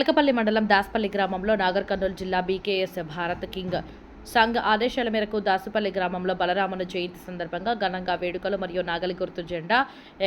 మెలకపల్లి మండలం దాస్పల్లి గ్రామంలో నాగర్ కర్నూలు జిల్లా బీకేఎస్ భారత్ కింగ్ సంఘ్ ఆదేశాల మేరకు దాసుపల్లి గ్రామంలో బలరాముని జయంతి సందర్భంగా ఘనంగా వేడుకలు మరియు నాగలి గుర్తు జెండా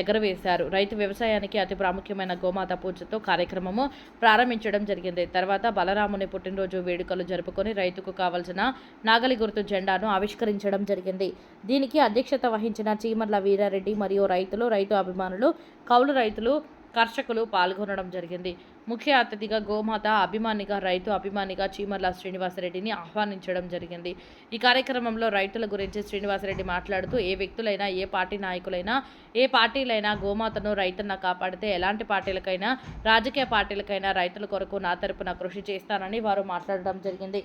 ఎగరవేశారు. రైతు వ్యవసాయానికి అతి ప్రాముఖ్యమైన గోమాత పూజతో కార్యక్రమము ప్రారంభించడం జరిగింది. తర్వాత బలరాముని పుట్టినరోజు వేడుకలు జరుపుకొని రైతుకు కావలసిన నాగలి గుర్తు జెండాను ఆవిష్కరించడం జరిగింది. దీనికి అధ్యక్షత వహించిన చీమర్ల వీరారెడ్డి మరియు రైతు అభిమానులు, కౌలు రైతులు, కర్షకులు పాల్గొనడం జరిగింది. ముఖ్య అతిథిగా గోమాత అభిమానిగా, రైతు అభిమానిగా చీమర్ల శ్రీనివాసరెడ్డిని ఆహ్వానించడం జరిగింది. ఈ కార్యక్రమంలో రైతుల గురించి శ్రీనివాసరెడ్డి మాట్లాడుతూ, ఏ వ్యక్తులైనా, ఏ పార్టీ నాయకులైనా, ఏ పార్టీలైనా గోమాతను, రైతున్న కాపాడితే ఎలాంటి పార్టీలకైనా, రాజకీయ పార్టీలకైనా రైతుల కొరకు నా తరపున కృషి చేస్తానని వారు మాట్లాడడం జరిగింది.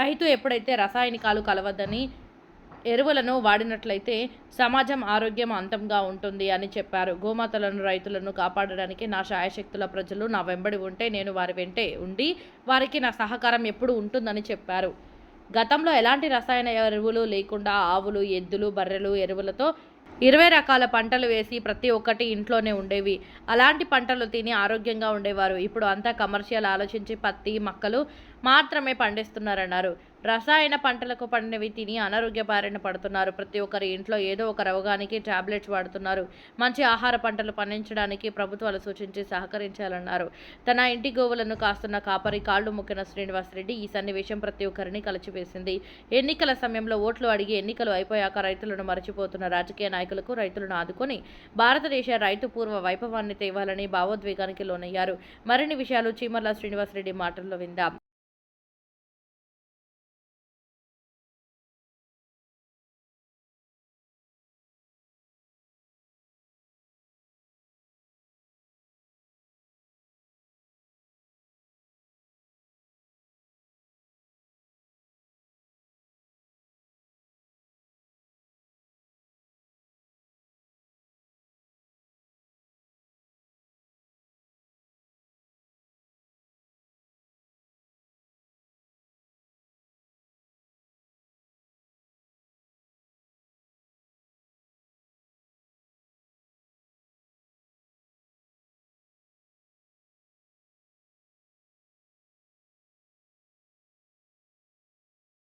రైతు ఎప్పుడైతే రసాయనికాలు కలవద్దని ఎరువులను వాడినట్లయితే సమాజం ఆరోగ్యం అంతంగా ఉంటుంది అని చెప్పారు. గోమాతలను, రైతులను కాపాడడానికి నా శాయశక్తుల ప్రజలు నా వెంబడి ఉంటే నేను వారి వెంటే ఉండి వారికి నా సహకారం ఎప్పుడు ఉంటుందని చెప్పారు. గతంలో ఎలాంటి రసాయన ఎరువులు లేకుండా ఆవులు, ఎద్దులు, బర్రెలు ఎరువులతో 20 రకాల పంటలు వేసి ప్రతి ఒక్కటి ఇంట్లోనే ఉండేవి. అలాంటి పంటలు తిని ఆరోగ్యంగా ఉండేవారు. ఇప్పుడు అంతా కమర్షియల్ ఆలోచించి పత్తి, మక్కలు మాత్రమే పండిస్తున్నారన్నారు. రసాయన పంటలకు పండినవి తిని అనారోగ్య బారిన పడుతున్నారు. ప్రతి ఒక్కరి ఇంట్లో ఏదో ఒక రోగానికి టాబ్లెట్స్ వాడుతున్నారు. మంచి ఆహార పంటలు పండించడానికి ప్రభుత్వాలు సూచించి సహకరించాలన్నారు. తన ఇంటి గోవులను కాస్తున్న కాపరి కాళ్లు మొక్కిన శ్రీనివాసరెడ్డి ఈ సన్నివేశం ప్రతి ఒక్కరిని కలిచివేసింది. ఎన్నికల సమయంలో ఓట్లు అడిగి ఎన్నికలు అయిపోయాక రైతులను మరచిపోతున్న రాజకీయ నాయకులకు రైతులను ఆదుకొని భారతదేశ రైతు పూర్వ వైభవాన్ని తేవాలని భావోద్వేగానికి లోనయ్యారు. మరిన్ని విషయాలు చీమర్ల శ్రీనివాసరెడ్డి మాటల్లో విందాం.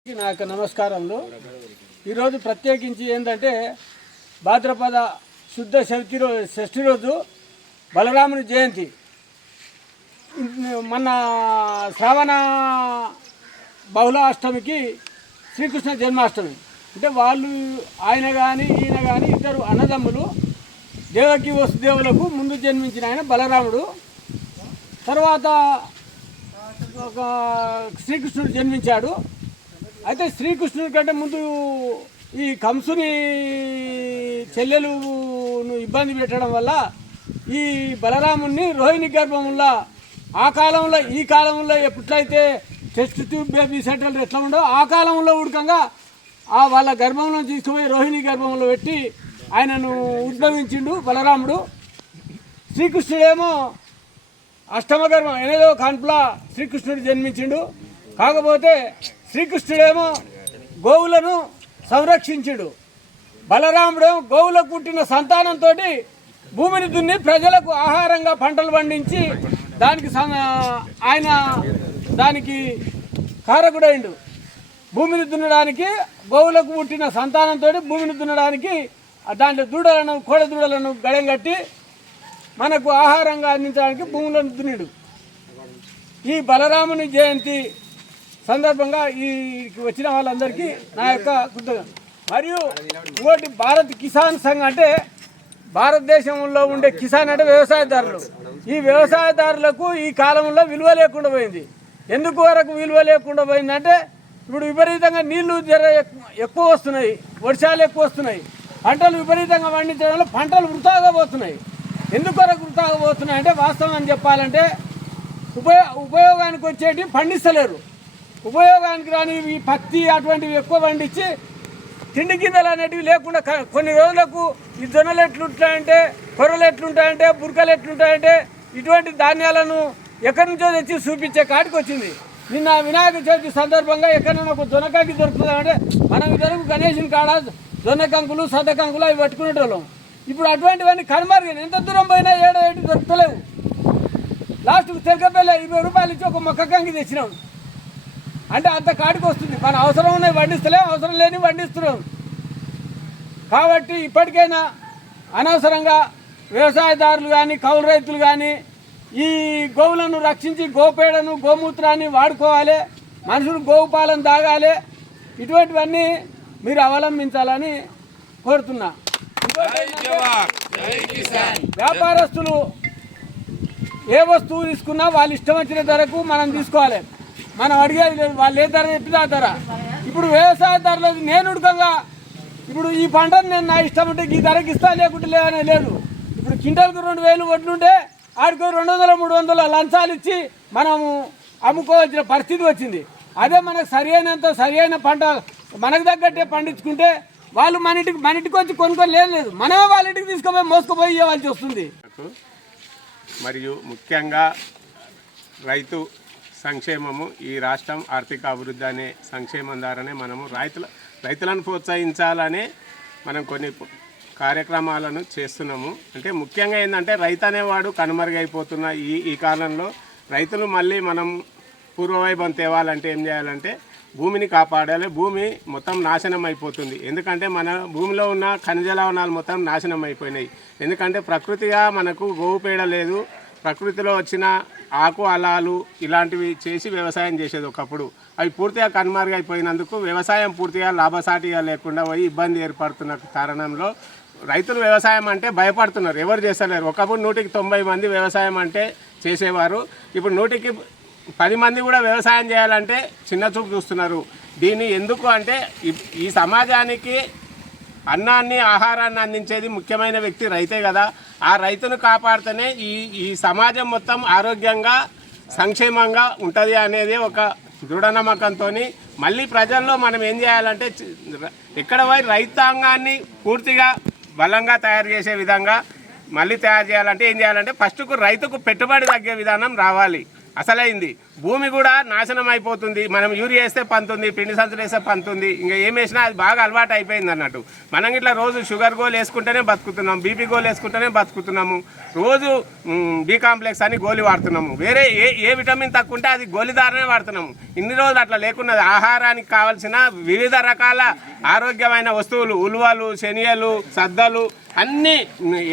నా యొక్క నమస్కారములు. ఈరోజు ప్రత్యేకించి ఏంటంటే భాద్రపద శుద్ధ షష్ఠి రోజు బలరాముని జయంతి. మన శ్రావణ బహుళ అష్టమికి శ్రీకృష్ణ జన్మాష్టమి. అంటే వాళ్ళు ఆయన కానీ ఈయన కానీ ఇద్దరు అన్నదమ్ములు. దేవకి వసుదేవులకు ముందు జన్మించిన ఆయన బలరాముడు. తర్వాత ఒక శ్రీకృష్ణుడు జన్మించాడు. అయితే శ్రీకృష్ణుడి కంటే ముందు ఈ కంసుని చెల్లెలును ఇబ్బంది పెట్టడం వల్ల ఈ బలరాముని రోహిణి గర్భంలో ఆ కాలంలో ఈ కాలంలో ఎప్పుడైతే టెస్ట్ ట్యూబ్ బేబీ సెంటర్లు ఎట్లా ఉండో ఆ కాలంలో ఉడకంగా వాళ్ళ గర్భంలో తీసుకుపోయి రోహిణి గర్భంలో పెట్టి ఆయనను ఉద్భవించిండు బలరాముడు. శ్రీకృష్ణుడేమో అష్టమ గర్భం 8వ కాన్పులా శ్రీకృష్ణుడు జన్మించిండు. కాకపోతే శ్రీకృష్ణుడేమో గోవులను సంరక్షించుడు. బలరాముడేమో గోవులకు పుట్టిన సంతానంతో భూమిని దున్ని ప్రజలకు ఆహారంగా పంటలు పండించి దానికి కారకుడైండు. భూమిని దున్నడానికి గోవులకు పుట్టిన సంతానంతో భూమిని దున్నడానికి దాంట్లో దూడలను, కోడ దూడలను గడం కట్టి మనకు ఆహారంగా అందించడానికి భూములను దున్నిడు. ఈ బలరాముని జయంతి సందర్భంగా ఈ వచ్చిన వాళ్ళందరికీ నా యొక్క కృతజ్ఞతలు. మరియు ఇంకోటి భారత్ కిసాన్ సంఘ్ అంటే భారతదేశంలో ఉండే కిసాన్ అంటే వ్యవసాయదారులు. ఈ వ్యవసాయదారులకు ఈ కాలంలో విలువ లేకుండా పోయింది. ఎందుకు వరకు విలువ లేకుండా పోయిందంటే ఇప్పుడు విపరీతంగా నీళ్లు ఎక్కువ వస్తున్నాయి, వర్షాలు ఎక్కువ వస్తున్నాయి, పంటలు విపరీతంగా పండించడంలో పంటలు వృథాగా పోతున్నాయి. ఎందుకు వరకు వృథాగా పోతున్నాయి అంటే వాస్తవం అని చెప్పాలంటే ఉపయోగానికి వచ్చేటి పండిస్తలేరు. ఉపయోగానికి రాని ఈ పత్తి అటువంటివి ఎక్కువ పండించి తిండి గింజలు అనేటివి లేకుండా కొన్ని రోజులకు ఈ జొన్నలు ఎట్లుంటాయంటే, కొర్రలు ఎట్లుంటాయంటే, బురకలు ఎట్లుంటాయంటే ఇటువంటి ధాన్యాలను ఎక్కడి నుంచో తెచ్చి చూపించే కాడికి వచ్చింది. నిన్న వినాయక చవితి సందర్భంగా ఎక్కడైనా ఒక జొన్నకాకి దొరుకుతుందంటే మనం ఇద్దరు గణేశుని కాడ జొన్న కంకులు, సద్ద కంకులు అవి పట్టుకునేటోళ్ళం. ఇప్పుడు అటువంటివన్నీ కనుమరుగైన ఎంత దూరం పోయినా ఏడో ఏటి దొరుకుతలేవు. లాస్ట్కు తెలకపల్లి 20 రూపాయలు ఇచ్చి ఒక మొక్క కంకి తెచ్చినాం అంటే అంత కాడికి వస్తుంది. మన అవసరం ఉన్నాయి వండిస్తలే, అవసరం లేని వండిస్తున్నాం. కాబట్టి ఇప్పటికైనా అనవసరంగా వ్యవసాయదారులు కానీ కౌలు రైతులు కానీ ఈ గోవులను రక్షించి గోపేడను గోమూత్రాన్ని వాడుకోవాలి, మనుషులు గోవు పాలను తాగాలి. ఇటువంటివన్నీ మీరు అవలంబించాలని కోరుతున్నా. వ్యాపారస్తులు ఏ వస్తువు తీసుకున్నా వాళ్ళు ఇష్టం వచ్చిన ధరకు మనం తీసుకోవాలి. మనం అడిగేది లేదు, వాళ్ళు ఏ ధర చెప్పినా ఆ ధర. ఇప్పుడు వ్యవసాయదారులకు నేను ఉడకంగా ఇప్పుడు ఈ పంటను నేను నా ఇష్టం ఉంటే ఈ ధరకి ఇస్తా లేకుంటే లేదనే లేదు. ఇప్పుడు క్వింటాల్కు 2000 వడ్లుంటే ఆడికి 200-300 లంచాలు ఇచ్చి మనము అమ్ముకోవాల్సిన పరిస్థితి వచ్చింది. అదే మనకు సరైన పంట మనకు తగ్గట్టే పండించుకుంటే వాళ్ళు మన ఇంటికి వచ్చి కొనుక్కొని లేదు, మనమే వాళ్ళ ఇంటికి తీసుకుపోయి మోసుకుపోయి ఇవ్వాల్సి వస్తుంది. మరియు ముఖ్యంగా రైతు సంక్షేమము, ఈ రాష్ట్రం ఆర్థిక అభివృద్ధి అనే సంక్షేమం ద్వారానే మనము రైతులను ప్రోత్సహించాలనే మనం కొన్ని కార్యక్రమాలను చేస్తున్నాము. అంటే ముఖ్యంగా ఏంటంటే రైతు అనేవాడు కనుమరుగైపోతున్న ఈ కాలంలో రైతులు మళ్ళీ మనం పూర్వవైభవం తేవాలంటే ఏం చేయాలంటే భూమిని కాపాడాలి. భూమి మొత్తం నాశనం అయిపోతుంది. ఎందుకంటే మన భూమిలో ఉన్న ఖనిజ లవణాలు మొత్తం నాశనం అయిపోయినాయి. ఎందుకంటే ప్రకృతిగా మనకు గోవు పేడ లేదు. ప్రకృతిలో వచ్చిన ఆకు అలాలు ఇలాంటివి చేసి వ్యవసాయం చేసేది ఒకప్పుడు. అవి పూర్తిగా కనుమరుగైపోయినందుకు వ్యవసాయం పూర్తిగా లాభసాటిగా లేకుండా పోయి ఇబ్బంది ఏర్పడుతున్న కారణంలో రైతులు వ్యవసాయం అంటే భయపడుతున్నారు, ఎవరు చేస్తలేరు. ఒకప్పుడు 100కి 90 మంది వ్యవసాయం అంటే చేసేవారు. ఇప్పుడు 100కి 10 మంది కూడా వ్యవసాయం చేయాలంటే చిన్న చూపు చూస్తున్నారు. దీన్ని ఎందుకు అంటే ఈ సమాజానికి అన్నాన్ని ఆహారాన్ని అందించేది ముఖ్యమైన వ్యక్తి రైతే కదా. ఆ రైతును కాపాడితేనే ఈ సమాజం మొత్తం ఆరోగ్యంగా సంక్షేమంగా ఉంటుంది అనేది ఒక దృఢ నమ్మకంతో మళ్ళీ ప్రజల్లో మనం ఏం చేయాలంటే ఎక్కడ పోయి రైతాంగాన్ని పూర్తిగా బలంగా తయారు చేసే విధంగా మళ్ళీ తయారు చేయాలంటే ఏం చేయాలంటే ఫస్ట్కు రైతుకు పెట్టుబడి తగ్గే విధానం రావాలి. అసలైంది భూమి కూడా నాశనం అయిపోతుంది. మనం యూరియా వేస్తే పంతుంది, పిండి సంచులు వేస్తే పంతుంది, ఇంకా ఏం వేసినా అది బాగా అలవాటు అయిపోయింది అన్నట్టు. మనం ఇట్లా రోజు షుగర్ గోలు వేసుకుంటేనే బతుకుతున్నాం, బీపీ గోలు వేసుకుంటేనే బతుకుతున్నాము, రోజు బి కాంప్లెక్స్ అని గోలి వాడుతున్నాము. వేరే ఏ విటమిన్ తక్కువ ఉంటే అది గోలిదారనే వాడుతున్నాము. ఇన్ని రోజులు అట్లా లేకున్నది. ఆహారానికి కావాల్సిన వివిధ రకాల ఆరోగ్యమైన వస్తువులు, ఉలువలు, శనియలు, సద్దలు అన్నీ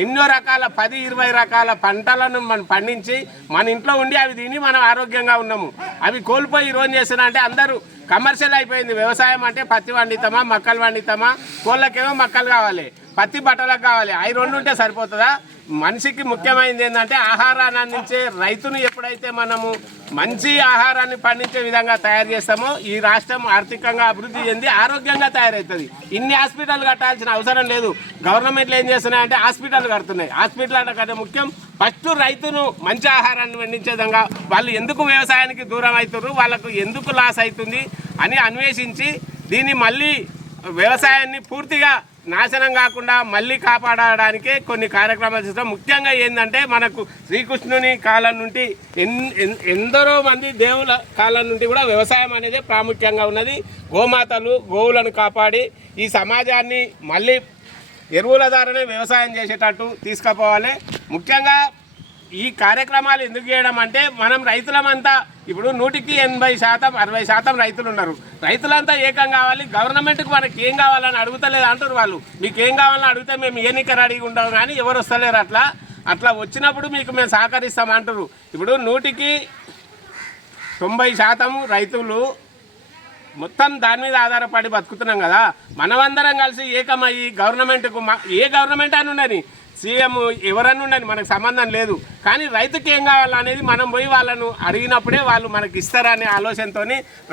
ఎన్నో రకాల 10-20 రకాల పంటలను మనం పండించి మన ఇంట్లో ఉండి అవి తిని మనం ఆరోగ్యంగా ఉన్నాము. అవి కోల్పోయి ఈరోజు చేస్తున్నా అంటే అందరూ కమర్షియల్ అయిపోయింది. వ్యవసాయం అంటే పత్తి వండితామా, మక్కలు వండితామా, కోళ్ళకేమో మక్కలు కావాలి, పత్తి బట్టలకు కావాలి. అవి 2 ఉంటే సరిపోతుందా? మనిషికి ముఖ్యమైనది ఏంటంటే ఆహారాన్ని అందించే రైతును ఎప్పుడైతే మనము మంచి ఆహారాన్ని పండించే విధంగా తయారు చేస్తామో ఈ రాష్ట్రం ఆర్థికంగా అభివృద్ధి చెంది ఆరోగ్యంగా తయారవుతుంది. ఇన్ని హాస్పిటల్ కట్టాల్సిన అవసరం లేదు. గవర్నమెంట్లు ఏం చేస్తున్నాయంటే హాస్పిటల్ కడుతున్నాయి. హాస్పిటల్ కంటే ముఖ్యం ఫస్ట్ రైతును మంచి ఆహారాన్ని పండించే విధంగా వాళ్ళు ఎందుకు వ్యవసాయానికి దూరం అవుతారు, వాళ్ళకు ఎందుకు లాస్ అవుతుంది అని అన్వేషించి దీన్ని మళ్ళీ వ్యవసాయాన్ని పూర్తిగా నాశనం కాకుండా మళ్ళీ కాపాడడానికే కొన్ని కార్యక్రమాలు చేస్తాం. ముఖ్యంగా ఏంటంటే మనకు శ్రీకృష్ణుని కాలం నుండి ఎందరో మంది దేవుల కాలం నుండి కూడా వ్యవసాయం అనేది ప్రాముఖ్యంగా ఉన్నది. గోమాతలు గోవులను కాపాడి ఈ సమాజాన్ని మళ్ళీ ఎరువుల ద్వారానే వ్యవసాయం చేసేటట్టు తీసుకుపోవాలి. ముఖ్యంగా ఈ కార్యక్రమాలు ఎందుకు చేయడం అంటే మనం రైతులమంతా ఇప్పుడు 100కి 80% 60% రైతులు ఉన్నారు. రైతులంతా ఏకం కావాలి. గవర్నమెంట్కి మనకి ఏం కావాలని అడుగుతలేదు అంటారు వాళ్ళు. మీకు ఏం కావాలని అడిగితే మేము ఏనిక రెడీగా ఉంటాం కానీ ఎవరు వస్తలేరు. అట్లా వచ్చినప్పుడు మీకు మేము సహకరిస్తాం అంటారు. ఇప్పుడు 100కి 90% రైతులు మొత్తం దాని మీద ఆధారపడి బతుకుతున్నాం కదా. మనమందరం కలిసి ఏకమయ్యి గవర్నమెంట్కు ఏ గవర్నమెంట్ అని ఉండని, సీఎం ఎవరన్నా ఉండని మనకు సంబంధం లేదు. కానీ రైతుకి ఏం కావాలనేది మనం పోయి వాళ్ళను అడిగినప్పుడే వాళ్ళు మనకి ఇస్తారనే ఆలోచనతో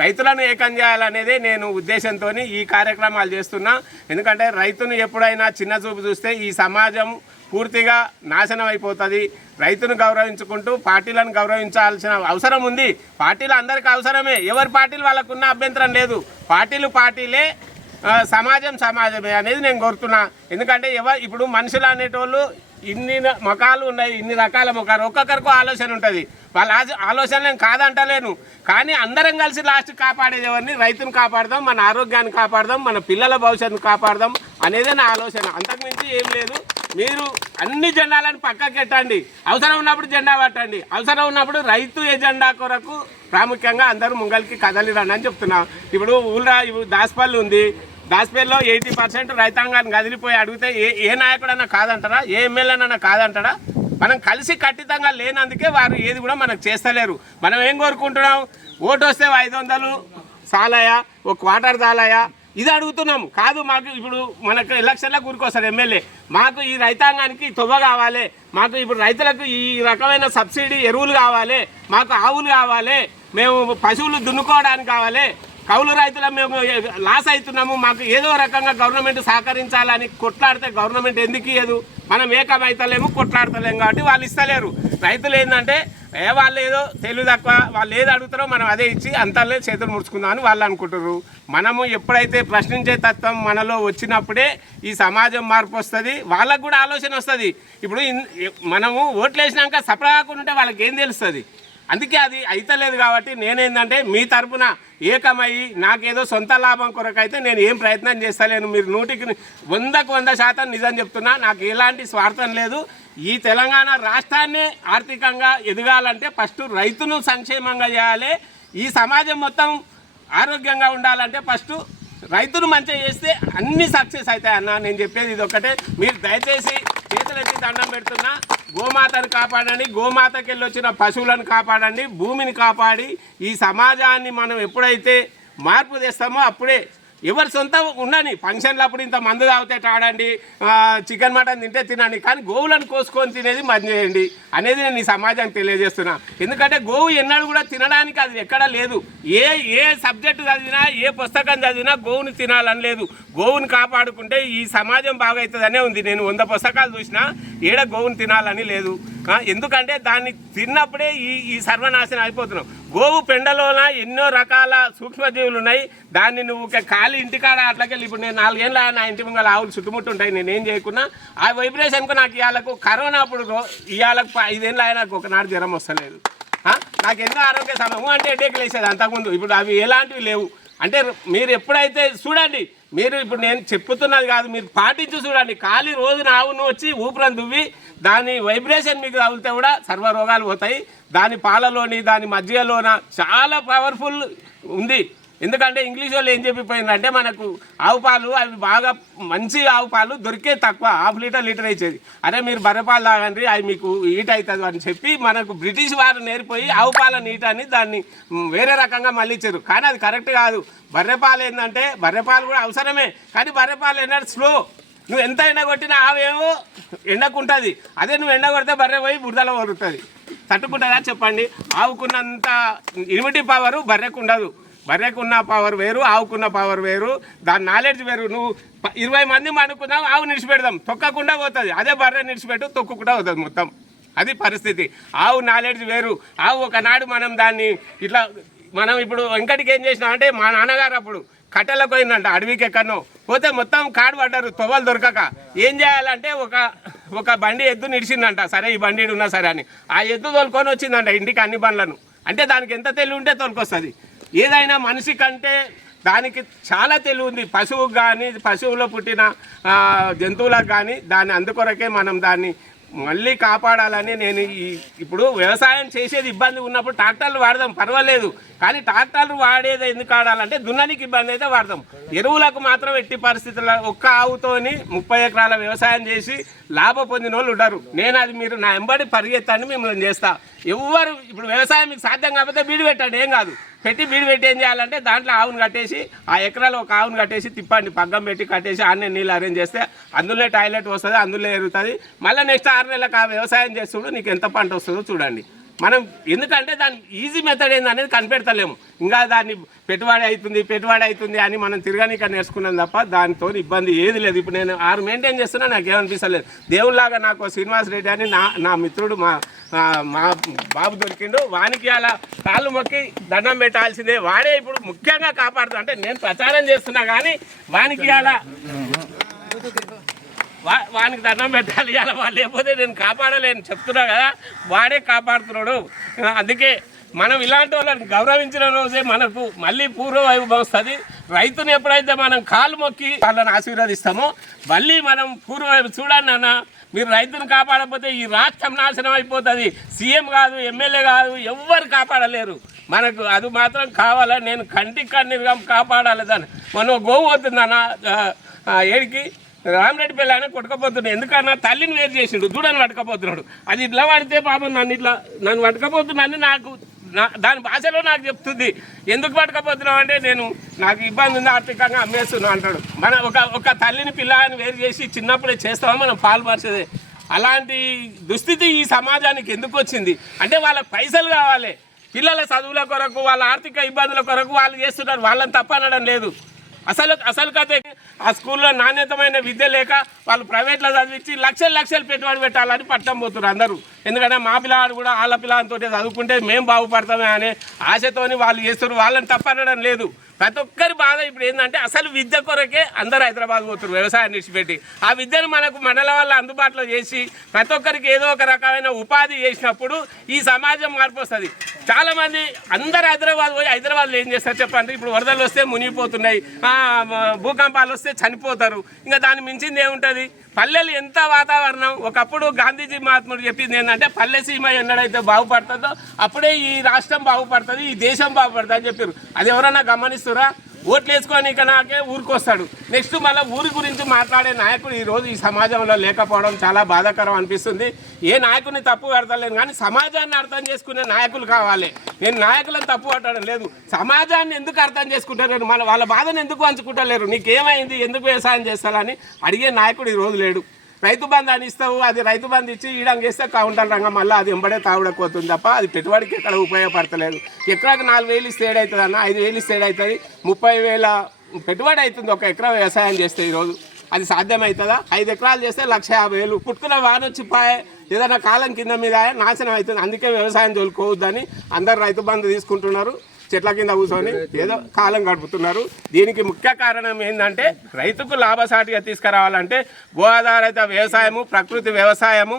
రైతులను ఏకం చేయాలనేదే నేను ఉద్దేశంతో ఈ కార్యక్రమాలు చేస్తున్నా. ఎందుకంటే రైతును ఎప్పుడైనా చిన్న చూపు చూస్తే ఈ సమాజం పూర్తిగా నాశనం అయిపోతుంది. రైతును గౌరవించుకుంటూ పార్టీలను గౌరవించాల్సిన అవసరం ఉంది. పార్టీలు అందరికీ అవసరమే, ఎవరి పార్టీలు వాళ్ళకున్న అభ్యంతరం లేదు. పార్టీలే, సమాజమే అనేది నేను కోరుతున్నా. ఎందుకంటే ఇప్పుడు మనుషులు అనేటోళ్ళు ఇన్ని ముఖాలు ఉన్నాయి, ఇన్ని రకాల ముఖాలు, ఒక్కొక్కరికో ఆలోచన ఉంటుంది. వాళ్ళ ఆలోచన నేను కాదంటలేను, కానీ అందరం కలిసి లాస్ట్ కాపాడేది ఎవరిని? రైతును కాపాడదాం, మన ఆరోగ్యాన్ని కాపాడదాం, మన పిల్లల భవిష్యత్తును కాపాడదాం అనేదే నా ఆలోచన. అంతకుమించి ఏం లేదు. మీరు అన్ని జెండాలను పక్కకెట్టండి, అవసరం ఉన్నప్పుడు జెండా పట్టండి, అవసరం ఉన్నప్పుడు రైతు ఎజెండా కొరకు ప్రాముఖ్యంగా అందరూ ముంగలికి కదలి రండి అని చెప్తున్నాం. ఇప్పుడు ఇప్పుడు దాస్పల్లి ఉంది, దాస్పల్లిలో 80% రైతాంగాన్ని కదిలిపోయి అడిగితే ఏ నాయకుడన్నా కాదంటారా, ఏ ఎమ్మెల్యేనన్నా కాదంటారా? మనం కలిసి ఖచ్చితంగా లేనందుకే వారు ఏది కూడా మనకు చేస్తలేరు. మనం ఏం కోరుకుంటున్నాం, ఓటు వస్తే 500 చాలయా, ఒక క్వార్టర్ చాలయా, ఇది అడుగుతున్నాము. కాదు మాకు ఇప్పుడు మనకు ఎలక్షన్లో కూరుకొస్తారు ఎమ్మెల్యే, మాకు ఈ రైతాంగానికి తొవ్వ కావాలి, మాకు ఇప్పుడు రైతులకు ఈ రకమైన సబ్సిడీ ఎరువులు కావాలి, మాకు ఆవులు కావాలి, మేము పశువులు దున్నుకోవడానికి కావాలి, కౌలు రైతులు మేము లాస్ అవుతున్నాము, మాకు ఏదో రకంగా గవర్నమెంట్ సహకరించాలని కొట్లాడితే గవర్నమెంట్ ఎందుకు ఇయ్యదు? మనం ఏకమైతలేము, కొట్లాడతలేము కాబట్టి వాళ్ళు ఇస్తలేరు. రైతులు ఏంటంటే వాళ్ళు ఏదో తెలివి తక్కువ, వాళ్ళు ఏది అడుగుతారో మనం అదే ఇచ్చి అంతలే చేతులు ముడుచుకుందాం అని వాళ్ళు అనుకుంటారు. మనము ఎప్పుడైతే ప్రశ్నించే తత్వం మనలో వచ్చినప్పుడే ఈ సమాజం మార్పు వస్తుంది, వాళ్ళకు కూడా ఆలోచన వస్తుంది. ఇప్పుడు మనము ఓట్లు వేసినాక సపరా కాకుండా ఉంటే వాళ్ళకి ఏం తెలుస్తుంది? అందుకే అది అయితలేదు. కాబట్టి నేనేంటంటే మీ తరపున ఏకమయ్యి నాకేదో సొంత లాభం కొరకైతే నేను ఏం ప్రయత్నం చేస్తలేను. మీరు 100% నిజం చెప్తున్నా, నాకు ఎలాంటి స్వార్థం లేదు. ఈ తెలంగాణ రాష్ట్రాన్ని ఆర్థికంగా ఎదగాలంటే ఫస్ట్ రైతును సంక్షేమంగా చేయాలి, ఈ సమాజం మొత్తం ఆరోగ్యంగా ఉండాలంటే ఫస్ట్ రైతును మంచిగా చేస్తే అన్ని సక్సెస్ అవుతాయి అన్న. నేను చెప్పేది ఇది ఒక్కటే, మీరు దయచేసి చేతులెత్తి దండం పెడుతున్నా, గోమాతను కాపాడండి, గోమాతకి వెళ్ళి వచ్చిన పశువులను కాపాడండి, భూమిని కాపాడి ఈ సమాజాన్ని మనం ఎప్పుడైతే మార్పు తెస్తామో అప్పుడే ఎవరు సొంత ఉండని ఫంక్షన్లు అప్పుడు ఇంత మందు తాగితే తాడండి, చికెన్ మటన్ తింటే తినండి, కానీ గోవులను కోసుకొని తినేది మంచి చేయండి అనేది నేను ఈ సమాజానికి తెలియజేస్తున్నా. ఎందుకంటే గోవు ఎన్నడూ కూడా తినడానికి అది ఎక్కడా లేదు. ఏ సబ్జెక్టు చదివినా, ఏ పుస్తకం చదివినా గోవుని తినాలని లేదు. గోవుని కాపాడుకుంటే ఈ సమాజం బాగవుతుందనే ఉంది. నేను 100 పుస్తకాలు చూసినా ఏడ గోవుని తినాలని లేదు. ఎందుకంటే దాన్ని తిన్నప్పుడే ఈ సర్వనాశనం అయిపోతున్నాం. గోవు పెండలోన ఎన్నో రకాల సూక్ష్మజీవులు ఉన్నాయి. దాన్ని నువ్వు ఖాళీ ఇంటికాడ అట్లకెళ్ళి ఇప్పుడు నేను 4 ఏళ్ళ నా ఇంటి ముంగల ఆవులు చుట్టుముట్టు ఉంటాయి, నేనేం చేయకున్నా ఆ వైబ్రేషన్కు నాకు ఇవాళకు కరోనా అప్పుడు ఇవాళకు 5 ఏళ్ళు అయినా నాకు ఒకనాడు జ్వరం వస్తలేదు. నాకు ఎన్నో ఆరోగ్య సమయం అంటే ఎడ్డేకి లేసేది అంతకుముందు, ఇప్పుడు అవి ఎలాంటివి లేవు. అంటే మీరు ఎప్పుడైతే చూడండి, మీరు ఇప్పుడు నేను చెప్పుతున్నది కాదు, మీరు పాటించి చూడండి. ఖాళీ రోజున ఆవును వచ్చి ఊపిరిని దువ్వి దాని వైబ్రేషన్ మీకు తగిలితే కూడా సర్వ రోగాలు పోతాయి. దాని పాలలోని దాని మధ్యలోన చాలా పవర్ఫుల్ ఉంది. ఎందుకంటే ఇంగ్లీష్ వాళ్ళు ఏం చెప్పిపోయిందంటే మనకు ఆవు పాలు అవి బాగా మంచి ఆవు పాలు దొరికే తక్కువ, 1/2 లీటర్ ఇచ్చేది. అరే మీరు బర్రెపాలు తాగండి అవి మీకు ఈట్ అవుతుంది అని చెప్పి మనకు బ్రిటిష్ వారు నేర్పోయి ఆవు పాల నీట్ అని దాన్ని వేరే రకంగా మళ్ళీ ఇచ్చారు. కానీ అది కరెక్ట్ కాదు. బర్రెపాలు ఏంటంటే బర్రెపాలు కూడా అవసరమే, కానీ బర్రెపాలు ఏంటంటే స్లో. నువ్వు ఎంత ఎండ కొట్టినా ఆవేమో ఎండకుంటుంది, అదే నువ్వు ఎండ కొడితే బర్రె పోయి బురదలో వరుతుంది. తట్టుకుంటుందా చెప్పండి? ఆవుకున్నంత ఇమ్యూనిటీ పవరు బర్రెకు ఉండదు. బర్రెకున్న పవర్ వేరు, ఆవుకున్న పవర్ వేరు, దాని నాలెడ్జ్ వేరు. నువ్వు 20 మంది అనుకున్నావు, ఆవు నిడిచిపెడదాం, తొక్కకుండా పోతుంది. అదే బర్రె నిడిచిపెట్టు, తొక్కకుండా పోతుంది మొత్తం. అది పరిస్థితి. ఆవు నాలెడ్జ్ వేరు. ఆవు ఒకనాడు మనం దాన్ని ఇట్లా మనం ఇప్పుడు వెంకటికి ఏం చేసినాం అంటే, మా నాన్నగారు అప్పుడు కట్టెలకు పోయిందంట అడవికి ఎక్కడనో పోతే మొత్తం కాడు పడ్డారు తొవ్వలు దొరకక. ఏం చేయాలంటే ఒక బండి ఎద్దు నిడిచిందంట. సరే ఈ బండి ఉన్నా సరే అని ఆ ఎద్దు తోలుకొని వచ్చిందంట ఇంటికి అన్ని బండ్లను. అంటే దానికి ఎంత తెలివి ఉంటే తోలుకొస్తుంది. ఏదైనా మనిషి కంటే దానికి చాలా తెలివి ఉంది. పశువుకు కానీ పశువులో పుట్టిన జంతువులకు కానీ దాన్ని అందుకొరకే మనం దాన్ని మళ్ళీ కాపాడాలని నేను ఇప్పుడు వ్యవసాయం చేసేది ఇబ్బంది ఉన్నప్పుడు ట్రాక్టర్లు వాడదాం పర్వాలేదు, కానీ ట్రాక్టర్లు వాడేది ఎందుకు వాడాలంటే దున్ననికి ఇబ్బంది అయితే వాడదాం. ఎరువులకు మాత్రం ఎట్టి పరిస్థితుల్లో ఒక్క ఆవుతోని 30 ఎకరాల వ్యవసాయం చేసి లాభ పొందిన వాళ్ళు ఉండరు. నేను అది మీరు నా ఎంబడి పరిగెత్తండి మిమ్మల్ని చేస్తా. ఎవరు ఇప్పుడు వ్యవసాయం మీకు సాధ్యం కాకపోతే బీడు పెట్టండి, ఏం కాదు. పెట్టి బీడు పెట్టి ఏం చేయాలంటే దాంట్లో ఆవును కట్టేసి ఆ ఎకరాలో ఒక ఆవును కట్టేసి తిప్పండి, పగ్గం పెట్టి కట్టేసి ఆన్నే నీళ్ళు అరేంజ్ చేస్తే అందులో టాయిలెట్ వస్తుంది, అందులో ఎరుగుతుంది. మళ్ళీ నెక్స్ట్ 6 నెలలకు ఆ వ్యవసాయం చేస్తుడు నీకు ఎంత పంట వస్తుందో చూడండి. మనం ఎందుకంటే దాని ఈజీ మెథడ్ ఏందనేది కనిపెడతలేము. ఇంకా దాన్ని పెట్టుబడి అవుతుంది అని మనం తిరగనిక నేర్చుకున్నాం తప్ప దానితో ఇబ్బంది ఏది లేదు. ఇప్పుడు నేను 6 మెయింటైన్ చేస్తున్నా, నాకేమనిపిస్తలేదు. దేవుళ్ళలాగా నాకు శ్రీనివాస్ రెడ్డి అని నా మిత్రుడు మా బాబు దొరికిండు. వానికి అలా కాళ్ళు మొక్కి దండం పెట్టాల్సిందే. వాడే ఇప్పుడు ముఖ్యంగా కాపాడుతా. అంటే నేను ప్రచారం చేస్తున్నా కానీ వానికి అలా వానికి దండం పెట్టాలి అలా, లేకపోతే నేను కాపాడలేను చెప్తున్నా కదా, వాడే కాపాడుతున్నాడు. అందుకే మనం ఇలాంటి వాళ్ళని గౌరవించిన రోజే మనకు మళ్ళీ పూర్వ వైభవం వస్తుంది. రైతుని ఎప్పుడైతే మనం కాలు మొక్కి వాళ్ళని ఆశీర్వదిస్తామో మళ్ళీ మనం చూడండి అన్న, మీరు రైతును కాపాడకపోతే ఈ రాష్ట్రం నాశనం అయిపోతుంది. సీఎం కాదు, ఎమ్మెల్యే కాదు, ఎవ్వరు కాపాడలేరు. మనకు అది మాత్రం కావాలని నేను కంటికి కన్నీరుగా కాపాడాలి దాన్ని. మనం గోవు పోతుందన్న ఏడికి రామరెడ్డిపల్లి ఆయన కొట్టుకపోతున్నాడు. ఎందుకన్నా తల్లిని వేరు చేసిండు, దూడని పట్టుకపోతున్నాడు. అది ఇట్లా పడితే పాపం నన్ను పట్టుకపోతున్నాను నాకు దాని భాషలో నాకు చెప్తుంది. ఎందుకు పట్టుకపోతున్నావు అంటే నాకు ఇబ్బంది ఉంది, ఆర్థికంగా అమ్మేస్తున్నావు అంటాడు. మన ఒక తల్లిని పిల్లని వేరు చేసి చిన్నప్పుడే చేస్తామో మనం పాల్పరిచేదే. అలాంటి దుస్థితి ఈ సమాజానికి ఎందుకు వచ్చింది అంటే వాళ్ళకి పైసలు కావాలి, పిల్లల చదువుల కొరకు, వాళ్ళ ఆర్థిక ఇబ్బందుల కొరకు వాళ్ళు చేస్తున్నారు. వాళ్ళని తప్ప అనడం లేదు. అసలు కథ ఆ స్కూల్లో నాణ్యతమైన విద్య లేక వాళ్ళు ప్రైవేట్లో చదివించి లక్షలు పెట్టుబడి పెట్టాలని పట్టం పోతున్నారు అందరూ. ఎందుకంటే మా పిల్లవాడు కూడా వాళ్ళ పిల్లలతో చదువుకుంటే మేము బాగుపడతామే అనే ఆశతోని వాళ్ళు చేస్తున్నారు. వాళ్ళని తప్పనడం లేదు. ప్రతి ఒక్కరి బాధ ఇప్పుడు ఏంటంటే అసలు విద్య కొరకే అందరూ హైదరాబాద్ పోతున్నారు వ్యవసాయాన్ని విడిచిపెట్టి. ఆ విద్యను మనకు మండల వల్ల అందుబాటులో చేసి ప్రతి ఒక్కరికి ఏదో ఒక రకమైన ఉపాధి చేసినప్పుడు ఈ సమాజం మార్పు వస్తుంది. చాలామంది అందరూ హైదరాబాద్ పోయి హైదరాబాద్లో ఏం చేస్తారు చెప్పండి. ఇప్పుడు వరదలు వస్తే మునిగిపోతున్నాయి, భూకంపాలు వస్తే చనిపోతారు. ఇంకా దాన్ని మించింది ఏముంటుంది? పల్లెలు ఎంత వాతావరణం. ఒకప్పుడు గాంధీజీ మహాత్ముడు చెప్పింది ఏంటంటే పల్లె సీమ ఎన్నడైతే బాగుపడుతుందో అప్పుడే ఈ రాష్ట్రం బాగుపడుతుంది, ఈ దేశం బాగుపడుతుంది అని చెప్పారు. అది ఎవరన్నా గమనిస్తురా? ఓట్లు వేసుకొని ఇక నాకే ఊరికి వస్తాడు. నెక్స్ట్ మళ్ళీ ఊరి గురించి మాట్లాడే నాయకుడు ఈరోజు ఈ సమాజంలో లేకపోవడం చాలా బాధాకరం అనిపిస్తుంది. ఏ నాయకుడిని తప్పు పెడతలేను, కానీ సమాజాన్ని అర్థం చేసుకునే నాయకులు కావాలి. నేను నాయకులను తప్పు పట్టడం లేదు, సమాజాన్ని ఎందుకు అర్థం చేసుకుంటారు, వాళ్ళ బాధను ఎందుకు పంచుకుంటలేరు, నీకేమైంది, ఎందుకు వ్యవసాయం చేస్తారని అడిగే నాయకుడు ఈరోజు లేడు. రైతు బంధు అని ఇస్తావు, అది రైతు బంధు ఇచ్చి ఈడంగా ఇస్తే కౌంటర్ రంగం మళ్ళీ అది ఎంబడే తావుడకపోతుంది తప్ప అది పెట్టుబడికి ఎక్కడ ఉపయోగపడతలేదు. ఎకరాకు 4,000 ఇస్తే ఏడవుతుంది అన్న, 5,000 ఇస్తే ఏడవుతుంది, 30,000 పెట్టుబడి అవుతుంది ఒక ఎకరా వ్యవసాయం చేస్తే. ఈరోజు అది సాధ్యమవుతుందా? 5 ఎకరాలు చేస్తే 1,50,000 పుట్టుకున్న వానొచ్చి ఏదైనా కాలం కింద మీద నాశనం అవుతుంది. అందుకే వ్యవసాయం తోలుకోవద్దని అందరు రైతు బంధు తీసుకుంటున్నారు, చెట్ల కింద కూర్చొని ఏదో కాలం గడుపుతున్నారు. దీనికి ముఖ్య కారణం ఏంటంటే రైతుకు లాభసాటిగా తీసుకురావాలంటే గో ఆధారిత వ్యవసాయము, ప్రకృతి వ్యవసాయము,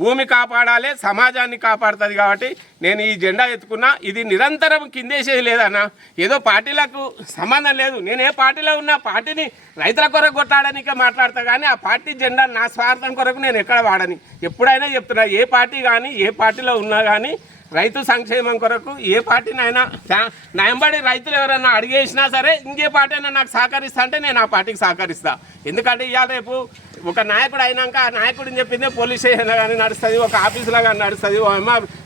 భూమి కాపాడాలి, సమాజాన్ని కాపాడుతుంది. కాబట్టి నేను ఈ జెండా ఎత్తుకున్నా. ఇది నిరంతరం కిందేసేది లేదన్నా, ఏదో పార్టీలకు సంబంధం లేదు. నేను ఏ పార్టీలో ఉన్నా పార్టీని రైతుల కొరకు కొట్టాడనికే మాట్లాడతా, కానీ ఆ పార్టీ జెండా నా స్వార్థం కొరకు నేను ఎక్కడ వాడని. ఎప్పుడైనా చెప్తున్నా, ఏ పార్టీ కానీ ఏ పార్టీలో ఉన్నా కానీ రైతు సంక్షేమం కొరకు ఏ పార్టీనైనా నా వెంబడి రైతులు ఎవరైనా అడిగేసినా సరే ఇంకే పార్టీ అయినా నాకు సహకరిస్తా అంటే నేను ఆ పార్టీకి సహకరిస్తా. ఎందుకంటే ఇవాళ రేపు ఒక నాయకుడు అయినాక ఆ నాయకుడిని చెప్పిందే పోలీస్ స్టేషన్లో కానీ నడుస్తుంది, ఒక ఆఫీసులో కానీ నడుస్తుంది.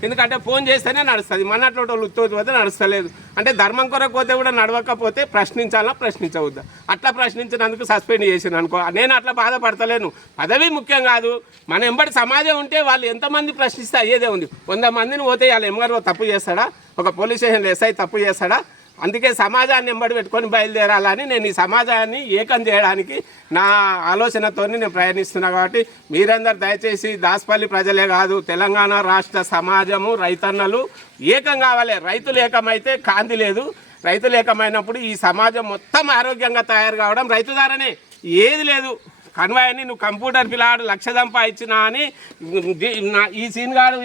ఎందుకంటే ఫోన్ చేస్తేనే నడుస్తుంది, మనట్లో వాళ్ళు ఉత్తోపోతే నడుస్తలేదు. అంటే ధర్మం కొరకు పోతే కూడా నడవకపోతే ప్రశ్నించాలా, ప్రశ్నించవద్దా? అట్లా ప్రశ్నించినందుకు సస్పెండ్ చేసిన అనుకో, నేను అట్లా బాధపడతలేను. పదవి ముఖ్యం కాదు, మన వెంబడి సమాజం ఉంటే వాళ్ళు ఎంతమంది ప్రశ్నిస్తే అయ్యేదే ఉంది. 100 మందిని పోతే వాళ్ళు ఎంఆర్ఓ తప్పు చేస్తాడా, ఒక పోలీస్ స్టేషన్లో ఎస్ఐ తప్పు చేస్తాడా? అందుకే సమాజాన్ని ఎంబడి పెట్టుకొని బయలుదేరాలని నేను ఈ సమాజాన్ని ఏకం చేయడానికి నా ఆలోచనతో నేను ప్రయాణిస్తున్నా. కాబట్టి మీరందరూ దయచేసి దాసపల్లి ప్రజలే కాదు, తెలంగాణ రాష్ట్ర సమాజము, రైతన్నలు ఏకం కావాలి. రైతులు ఏకమైతే కాంతి లేదు. రైతులు ఏకమైనప్పుడు ఈ సమాజం మొత్తం ఆరోగ్యంగా తయారు కావడం రైతు ద్వారానే. ఏది లేదు కన్వాయ్ అని నువ్వు కంప్యూటర్ పిల్లాడు 1,00,000 సంపాదించినా అని ఈ సీన్ గాడు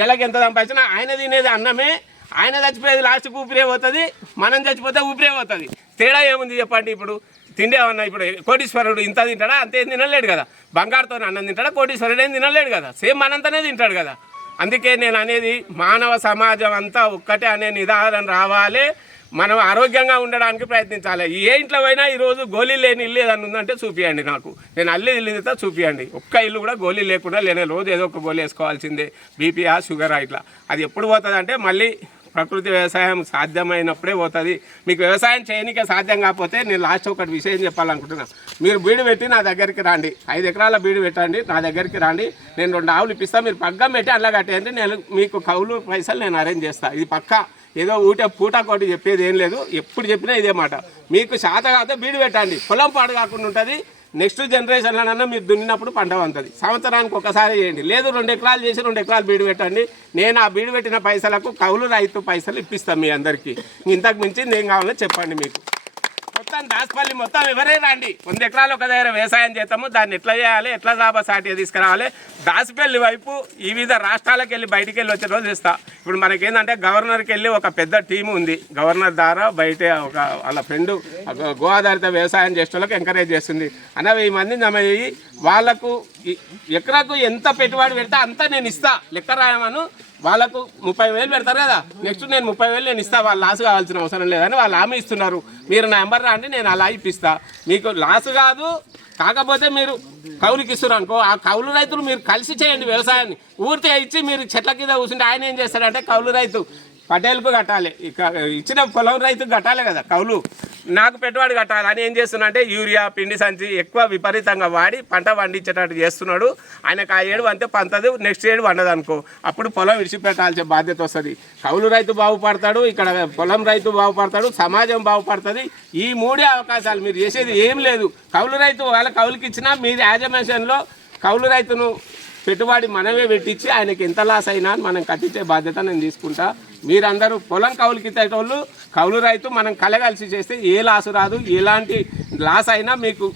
నెలకి ఎంత సంపాదించినా ఆయన తినేది అన్నమే. ఆయన చచ్చిపోయేది లాస్ట్కి ఊపిరే పోతుంది, మనం చచ్చిపోతే ఊపిరే పోతుంది. తేడా ఏముంది చెప్పండి? ఇప్పుడు తిండి ఏమన్నా, ఇప్పుడు కోటీశ్వరుడు ఇంత తింటాడా? అంతేం తినలేడు కదా. బంగారుతో అన్నం తింటాడా? కోటీశ్వరుడు ఏం తినలేడు కదా. సేమ్ మనంతనే తింటాడు కదా. అందుకే నేను అనేది మానవ సమాజం అంతా ఒక్కటే అనే నిదానం రావాలి. మనం ఆరోగ్యంగా ఉండడానికి ప్రయత్నించాలి. ఏ ఇంట్లో పోయినా ఈరోజు గోళీ లేని ఇల్లు ఏదన్నా ఉందంటే చూపియండి నాకు, నేను అల్లి ఇల్లు ఇస్తే చూపియండి. ఒక్క ఇల్లు కూడా గోళీ లేకుండా లేనే, రోజు ఏదో ఒక గోళీ వేసుకోవాల్సిందే, బీపీఆ షుగరా ఇట్లా. అది ఎప్పుడు పోతుంది అంటే మళ్ళీ ప్రకృతి వ్యవసాయం సాధ్యమైనప్పుడే పోతుంది. మీకు వ్యవసాయం చేయనికే సాధ్యం కాకపోతే నేను లాస్ట్ ఒకటి విషయం చెప్పాలనుకుంటున్నాను. మీరు బీడు పెట్టి నా దగ్గరికి రండి, 5 ఎకరాల బీడు పెట్టండి, నా దగ్గరికి రండి, నేను 2 ఆవులు ఇప్పిస్తాను. మీరు పగ్గం పెట్టి అలా కట్టేయండి, నేను మీకు కౌలు పైసలు నేను అరేంజ్ చేస్తాను. ఇది పక్కా, ఏదో పూట కోటి చెప్పేది ఏం లేదు. ఎప్పుడు చెప్పినా ఇదే మాట. మీకు శాత కాకపోతే బీడు పెట్టండి, పొలం పాడు కాకుండా ఉంటుంది. నెక్స్ట్ జనరేషన్లోనన్నా మీరు దున్నినప్పుడు పంట వంతుంది. సంవత్సరానికి ఒకసారి చేయండి, లేదు 2 ఎకరాలు చేసి 2 ఎకరాలు బీడు పెట్టండి. నేను ఆ బీడు పెట్టిన పైసలకు కౌలు రైతు పైసలు ఇప్పిస్తాను మీ అందరికీ. ఇంతకు మించి ఏం కావాలో చెప్పండి మీకు. మొత్తం దాసపల్లి మొత్తం ఎవరే రండి 100 ఎకరాలు ఒక దగ్గర వ్యవసాయం చేస్తాము. దాన్ని ఎట్లా చేయాలి, ఎట్లా లాభసాటిగా తీసుకురావాలి, దాసపల్లి వైపు వివిధ రాష్ట్రాలకు వెళ్ళి బయటికి వెళ్ళి వచ్చే రోజు ఇస్తా. ఇప్పుడు మనకేంటంటే గవర్నర్కి వెళ్ళి ఒక పెద్ద టీం ఉంది. గవర్నర్ ద్వారా బయట ఒక వాళ్ళ ఫ్రెండ్ గో ఆధారిత వ్యవసాయం చేసే వాళ్ళకి ఎంకరేజ్ చేస్తుంది. 1000 మంది జమ అయ్యి వాళ్ళకు ఎకరాకు ఎంత పెట్టుబడి పెడితే అంతా నేను ఇస్తా, లెక్క రాయమను. వాళ్ళకు 30,000 పెడతారు కదా, నెక్స్ట్ నేను 30,000 నేను ఇస్తా, వాళ్ళు లాస్ కావాల్సిన అవసరం లేదని వాళ్ళు హామీ ఇస్తున్నారు. మీరు నా నెంబర్ రాండి, నేను అలా ఇప్పిస్తా. మీకు లాస్ కాదు, కాకపోతే మీరు కౌలుకి ఇస్తారు అనుకో, ఆ కౌలు రైతులు మీరు కలిసి చేయండి వ్యవసాయాన్ని. ఊరితే ఇచ్చి మీరు చెట్ల కింద కూర్చుంటే ఆయన ఏం చేస్తాడంటే కౌలు రైతు పటేల్కు కట్టాలి, ఇక ఇచ్చిన పొలం రైతుకు కట్టాలి కదా కౌలు, నాకు పెట్టుబడి కట్టాలి అని ఏం చేస్తున్నా అంటే యూరియా పిండి సంచి ఎక్కువ విపరీతంగా వాడి పంట పండించేటట్టు చేస్తున్నాడు. ఆయనకు ఆ ఏడు అంతే పంతది, నెక్స్ట్ ఏడు వండదు అనుకో, అప్పుడు పొలం విడిచిపెట్టాల్సిన బాధ్యత వస్తుంది. కౌలు రైతు బాగుపడతాడు, ఇక్కడ పొలం రైతు బాగుపడతాడు, సమాజం బాగుపడుతుంది. ఈ 3 అవకాశాలు. మీరు చేసేది ఏం లేదు. కౌలు రైతు వాళ్ళ కౌలుకి ఇచ్చినా మీరు యాజమాన్యంలో కౌలు రైతును పెట్టుబడి మనమే పెట్టించి ఆయనకి ఎంత లాస్ అయినా మనం కట్టించే బాధ్యత నేను తీసుకుంటా. మీరందరూ పొలం కౌలుకి ఇచ్చేటోళ్ళు, కౌలు రైతు మనం కలగలిసి చేస్తే ఏ లాసు రాదు, ఎలాంటి లాస్ అయినా మీకు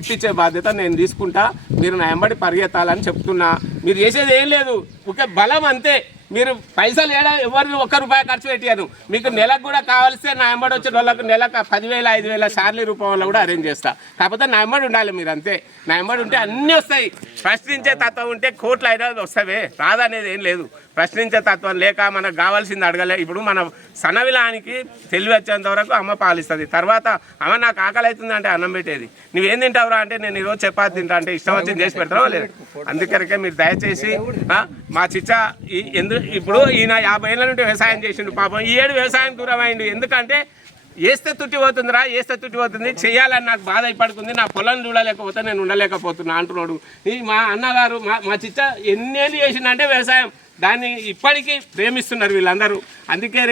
ఇప్పించే బాధ్యత నేను తీసుకుంటా. మీరు నా వెంబడి పరిగెత్తాలని చెప్తున్నా. మీరు చేసేది ఏం లేదు, ఒక బలం అంతే. మీరు పైసలు ఎవరిని ₹1 ఖర్చు పెట్టాను. మీకు నెలకు కూడా కావాల్స్తే నా వెంబడి వచ్చిన వాళ్ళకు నెలకు 10,000 5,000 శాలరీ రూపంలో కూడా అరేంజ్ చేస్తా. కాకపోతే నా వెంబడి ఉండాలి మీరు, అంతే. నా వెంబడి ఉంటే అన్నీ వస్తాయి. ప్రశ్నించే తత్వం ఉంటే కోట్లు అయినా వస్తావే, రాదనేది ఏం లేదు. ప్రశ్నించే తత్వం లేక మనకు కావాల్సింది అడగలే. ఇప్పుడు మన సన్నవిలానికి తెలివి వచ్చేంత వరకు అమ్మ పాలిస్తుంది. తర్వాత అమ్మ నాకు ఆకలి అవుతుంది అంటే అన్నం పెట్టేది. నువ్వేం తింటావురా అంటే నేను ఈరోజు చపాతి తింటా అంటే ఇష్టం వచ్చింది చేసి పెడతావా లేదు. అందుకరికే మీరు దయచేసి మా చిచ్చా ఇప్పుడు ఈయన 50 ఏళ్ళ నుండి వ్యవసాయం చేసిండు. పాపం ఈ 7 వ్యవసాయం దూరం అయిండు. ఎందుకంటే వేస్తే తుట్టి పోతుందిరా, వేస్తే తుట్టి పోతుంది, చేయాలని నాకు బాధ పడుతుంది, నా పొలం చూడలేకపోతే నేను ఉండలేకపోతున్నా అంటున్నాడు. మా అన్నగారు మా చిచ్చ ఎన్నేళ్ళు చేసిందంటే వ్యవసాయం, దాన్ని ఇప్పటికీ ప్రేమిస్తున్నారు వీళ్ళందరూ. అందుకే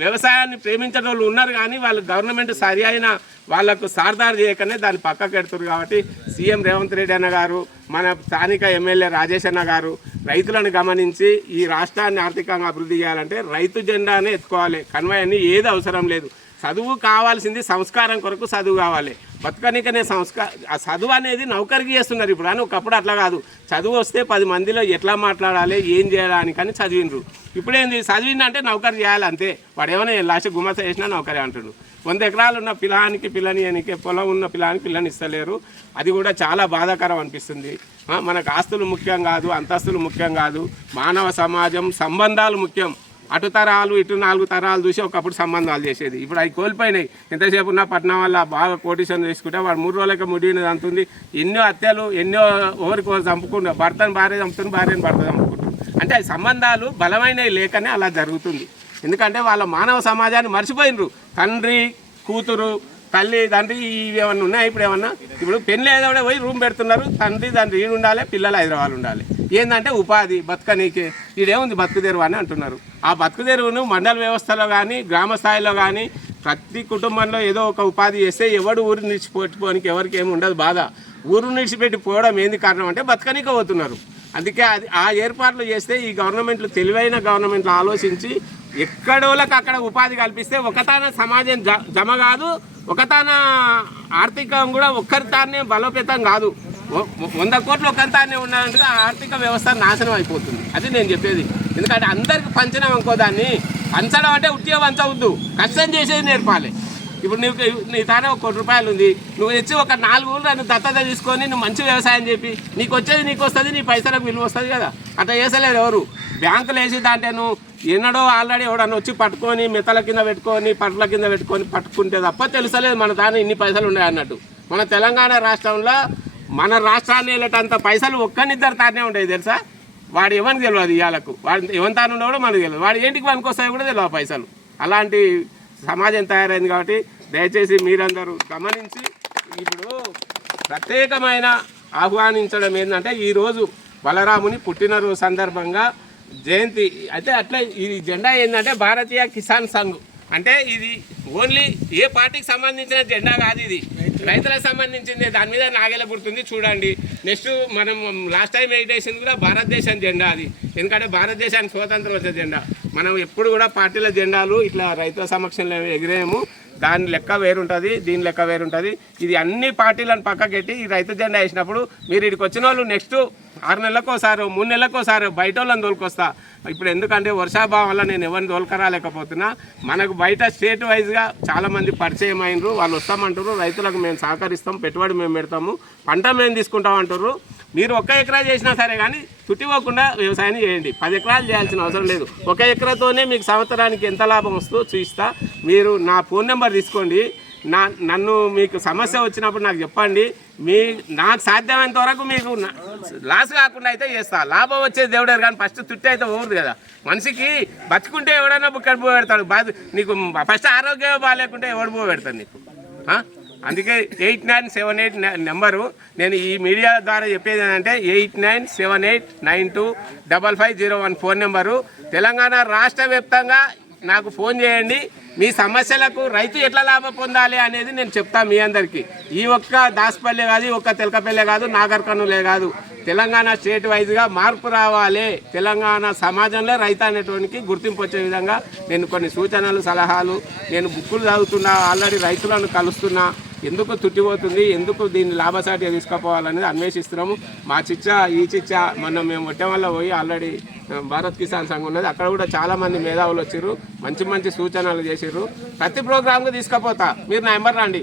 వ్యవసాయాన్ని ప్రేమించిన వాళ్ళు ఉన్నారు, కానీ వాళ్ళు గవర్నమెంట్ సరి అయిన వాళ్లకు సార్దారు చేయకనే దాన్ని పక్కకు పెడుతున్నారు. కాబట్టి సీఎం రేవంత్ రెడ్డి అన్న గారు, మన స్థానిక ఎమ్మెల్యే రాజేష్ అన్న గారు రైతులను గమనించి ఈ రాష్ట్రాన్ని ఆర్థికంగా అభివృద్ధి చేయాలంటే రైతు జెండానే ఎత్తుకోవాలి. కన్వాయ్ అని ఏది అవసరం లేదు. చదువు కావాల్సింది సంస్కారం కొరకు చదువు కావాలి. బతకనికనే ఆ చదువు అనేది నౌకరికి చేస్తున్నారు ఇప్పుడు, అని ఒకప్పుడు అట్లా కాదు. చదువు వస్తే 10 మందిలో ఎట్లా మాట్లాడాలి, ఏం చేయడానికని చదివినరు. ఇప్పుడేంది, చదివిందంటే నౌకరు చేయాలి అంతే. వాడు ఏమైనా లాస్ట్ గుమస చేసినా నౌకరే అంటుడు. 100 ఎకరాలు ఉన్న పిల్లానికి పొలం ఉన్న పిల్లని ఇస్తలేరు. అది కూడా చాలా బాధాకరం అనిపిస్తుంది. మనకు ఆస్తులు ముఖ్యం కాదు, అంతస్తులు ముఖ్యం కాదు, మానవ సమాజం సంబంధాలు ముఖ్యం. అటు తరాలు ఇటు 4 తరాలు చూసి ఒకప్పుడు సంబంధాలు చేసేది, ఇప్పుడు అవి కోల్పోయినాయి. ఎంతసేపు ఉన్న పట్నం వల్ల బాగా కోటిషన్ తీసుకుంటే వాడు 3 రోజులకి ముడినది అంటుంది. ఎన్నో హత్యలు, ఎన్నో ఒకరికొకరు చంపుకుంటారు. భర్తను భార్య చంపుతుంది, భార్యను భర్త చంపుకుంటారు. అంటే ఆ సంబంధాలు బలమైనవి లేకనే అలా జరుగుతుంది. ఎందుకంటే వాళ్ళ మానవ సమాజాన్ని మర్చిపోయినరు. తండ్రి కూతురు, తల్లి తండ్రి ఇవి ఏమన్నా ఉన్నాయి ఇప్పుడు. ఏమన్నా ఇప్పుడు పెళ్ళి ఏదో పోయి రూమ్ పెడుతున్నారు. తండ్రి ఈడు ఉండాలి, పిల్లలు హైదరాబాద్ ఉండాలి. ఏంటంటే ఉపాధి బతకనీకే ఈడేముంది బతుకుదెరువు అని అంటున్నారు. ఆ బతుకుదెరువును మండల వ్యవస్థలో కానీ గ్రామ స్థాయిలో కానీ ప్రతి కుటుంబంలో ఏదో ఒక ఉపాధి చేస్తే ఎవడు ఊరిని నిడిచిపెట్టుకోనికి ఎవరికి ఏమి ఉండదు బాధ. ఊరు నిడిచిపెట్టి పోవడం ఏంది కారణం అంటే బతకనీక పోతున్నారు. అందుకే ఆ ఏర్పాట్లు చేస్తే ఈ గవర్నమెంట్లు తెలివైన గవర్నమెంట్లు ఆలోచించి ఎక్కడోళ్ళకి అక్కడ ఉపాధి కల్పిస్తే ఒకతాన సమాజం జమ కాదు, ఒకతాన ఆర్థికం కూడా ఒక్కరితానే బలోపేతం కాదు. 100 కోట్లు ఒక్కరితానే ఉన్నారంటే ఆర్థిక వ్యవస్థ నాశనం అయిపోతుంది. అది నేను చెప్పేది. ఎందుకంటే అందరికి పంచడం అనుకో, దాన్ని పంచడం అంటే ఉట్టిగా పంచవద్దు, కష్టం చేసేది నేర్పాలి. ఇప్పుడు నీ తానే ₹1 కోటి ఉంది, నువ్వు తెచ్చి ఒక 4 ఊళ్ళు నన్ను దత్తత తీసుకొని నువ్వు మంచి వ్యవసాయం చెప్పి నీకు వచ్చేది నీకు వస్తుంది, నీ పైసలకు విలువ వస్తుంది కదా. అట్లా చేసలేదు ఎవరు. బ్యాంకులు వేసి దాంట్లో నువ్వు ఎన్నడో ఆల్రెడీ ఎవడన్నా వచ్చి పట్టుకొని మెత్తల కింద పెట్టుకొని పట్ల కింద పెట్టుకొని పట్టుకుంటే తప్ప తెలుసలేదు మన దాని ఇన్ని పైసలు ఉన్నాయి అన్నట్టు. మన తెలంగాణ రాష్ట్రంలో మన రాష్ట్రాన్ని వెళ్ళేటంత పైసలు ఒక్కరిద్దరు తానే ఉంటాయి తెలుసా. వాడు ఎవరికి తెలియదు ఇవాళకు, వాడు ఎవరి తాను ఉండవు మనకు తెలియదు, వాడు ఏంటికి పనికి వస్తాయో కూడా తెలియదు పైసలు. అలాంటి సమాజం తయారైంది. కాబట్టి దయచేసి మీరందరూ గమనించి ఇప్పుడు ప్రత్యేకమైన ఆహ్వానించడం ఏంటంటే ఈరోజు బలరాముని పుట్టినరోజు సందర్భంగా జయంతి అయితే అట్లా ఈ జెండా ఏంటంటే భారతీయ కిసాన్ సంఘ్ అంటే ఇది ఓన్లీ ఏ పార్టీకి సంబంధించిన జెండా కాదు, ఇది రైతులకు సంబంధించింది. దాని మీద నాగేల గుర్తుంది చూడండి. నెక్స్ట్ మనం లాస్ట్ టైం ఎయిటేషన్ కూడా భారతదేశం జెండా అది. ఎందుకంటే భారతదేశానికి స్వాతంత్రం వచ్చే జెండా. మనం ఎప్పుడు కూడా పార్టీల జెండాలు ఇట్లా రైతుల సమక్షంలో ఎగిరేము. దాని లెక్క వేరుంటుంది, దీని లెక్క వేరుంటుంది. ఇది అన్ని పార్టీలను పక్కకెట్టి ఈ రైతు జెండా వేసినప్పుడు మీరు ఇక్కడికి వచ్చిన వాళ్ళు నెక్స్ట్ 6 నెలలకోసారి 3 నెలలకోసారి బయట వాళ్ళని తోలుకొస్తా. ఇప్పుడు ఎందుకంటే వర్షాభావం వల్ల నేను ఎవరిని తోలుకరాలేకపోతున్నా. మనకు బయట స్టేట్ వైజ్గా చాలామంది పరిచయం అయినరు, వాళ్ళు వస్తామంటారు, రైతులకు మేము సహకరిస్తాం, పెట్టుబడి మేము పెడతాము, పంట మేము తీసుకుంటాం అంటారు. మీరు 1 ఎకరా చేసినా సరే కానీ తుట్టిపోకుండా వ్యవసాయం చేయండి. 10 ఎకరాలు చేయాల్సిన అవసరం లేదు. 1 ఎకరాతోనే మీకు సంవత్సరానికి ఎంత లాభం వస్తుందో చూపిస్తా. మీరు నా ఫోన్ నెంబర్ తీసుకోండి. నన్ను మీకు సమస్య వచ్చినప్పుడు నాకు చెప్పండి. నాకు సాధ్యమైనంత వరకు మీకు లాస్ కాకుండా అయితే చేస్తా. లాభం వచ్చేది దేవుడారు కానీ ఫస్ట్ తుట్టి అయితే పోదు కదా. మనిషికి బతుకుంటే ఎవడైనా బుక్కడి పో పెడతాడు. నీకు ఫస్ట్ ఆరోగ్యం బాగాలేకుంటే ఎవడు పో పెడతాడు నీకు. అందుకే 8978 నెంబరు. నేను ఈ మీడియా ద్వారా చెప్పేది ఏంటంటే 8978925501 ఫోన్ నెంబరు. తెలంగాణ రాష్ట్ర వ్యాప్తంగా నాకు ఫోన్ చేయండి. మీ సమస్యలకు రైతు ఎట్లా లాభం పొందాలి అనేది నేను చెప్తాను మీ అందరికీ. ఈ ఒక్క దాసపల్లె కాదు, ఈ ఒక్క తెలకపల్లె కాదు, నాగర్ కర్నూలే కాదు, తెలంగాణ స్టేట్ వైజ్గా మార్పు రావాలి. తెలంగాణ సమాజంలో రైతు అనేటువంటి గుర్తింపు వచ్చే విధంగా నేను కొన్ని సూచనలు, సలహాలు, నేను బుక్కులు చదువుతున్నా, ఆల్రెడీ రైతులను కలుస్తున్నా. ఎందుకు తుట్టిపోతుంది, ఎందుకు దీన్ని లాభసాటిగా తీసుకుపోవాలనేది అన్వేషిస్తున్నాము. మా ఈ చిచ్చ మొన్న మేము ఒట్టం వల్ల పోయి ఆల్రెడీ భారత్ కిసాన్ సంఘం ఉన్నది, అక్కడ కూడా చాలామంది మేధావులు వచ్చారు, మంచి మంచి సూచనలు చేసారు. ప్రతి ప్రోగ్రామ్కి తీసుకుపోతా. మీరు నా నెంబర్ రండి,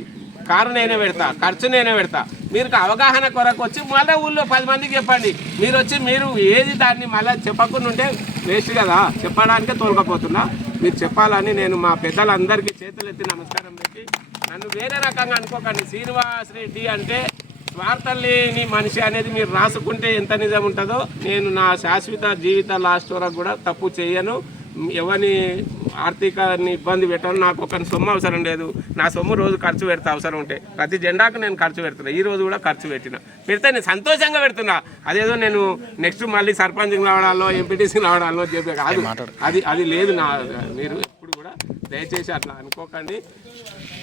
కారు నేనే పెడతా, ఖర్చు నేనే పెడతా. మీరు అవగాహన కొరకు వచ్చి మళ్ళీ ఊళ్ళో 10 మందికి చెప్పండి. మీరు వచ్చి మీరు ఏది దాన్ని మళ్ళీ చెప్పకుండా ఉంటే వేస్ట్ కదా. చెప్పడానికే తోలకపోతున్నా. మీరు చెప్పాలని నేను మా పెద్దలందరికీ చేతులెత్తి నమస్కారం పెట్టి, నన్ను వేరే రకంగా అనుకోకండి. శ్రీనివాస్ రెడ్డి అంటే స్వార్థం లేని మనిషి అనేది మీరు రాసుకుంటే ఎంత నిజం ఉంటుందో, నేను నా శాశ్వత జీవిత లాస్ట్ వరకు కూడా తప్పు చేయను. ఎవరిని ఆర్థికాన్ని ఇబ్బంది పెట్టను. నాకు ఒక సొమ్ము అవసరం లేదు. నా సొమ్ము రోజు ఖర్చు పెడతా అవసరం ఉంటే. ప్రతి జెండాకు నేను ఖర్చు పెడుతున్నా. ఈ రోజు కూడా ఖర్చు పెడితే నేను సంతోషంగా పెడుతున్నా. అదేదో నేను నెక్స్ట్ మళ్ళీ సర్పంచ్కి రావడాలో, ఎంపీటీసీకి రావడాలో చెప్పే కాదు. అది లేదు. మీరు ఎప్పుడు కూడా దయచేసి అట్లా అనుకోకండి.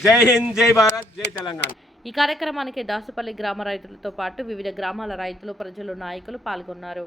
జై హింద్, జై భారత్, జై తెలంగాణ. ఈ కార్యక్రమానికి దాసుపల్లి గ్రామ రైతులతో పాటు వివిధ గ్రామాల రైతులు, ప్రజలు, నాయకులు పాల్గొన్నారు.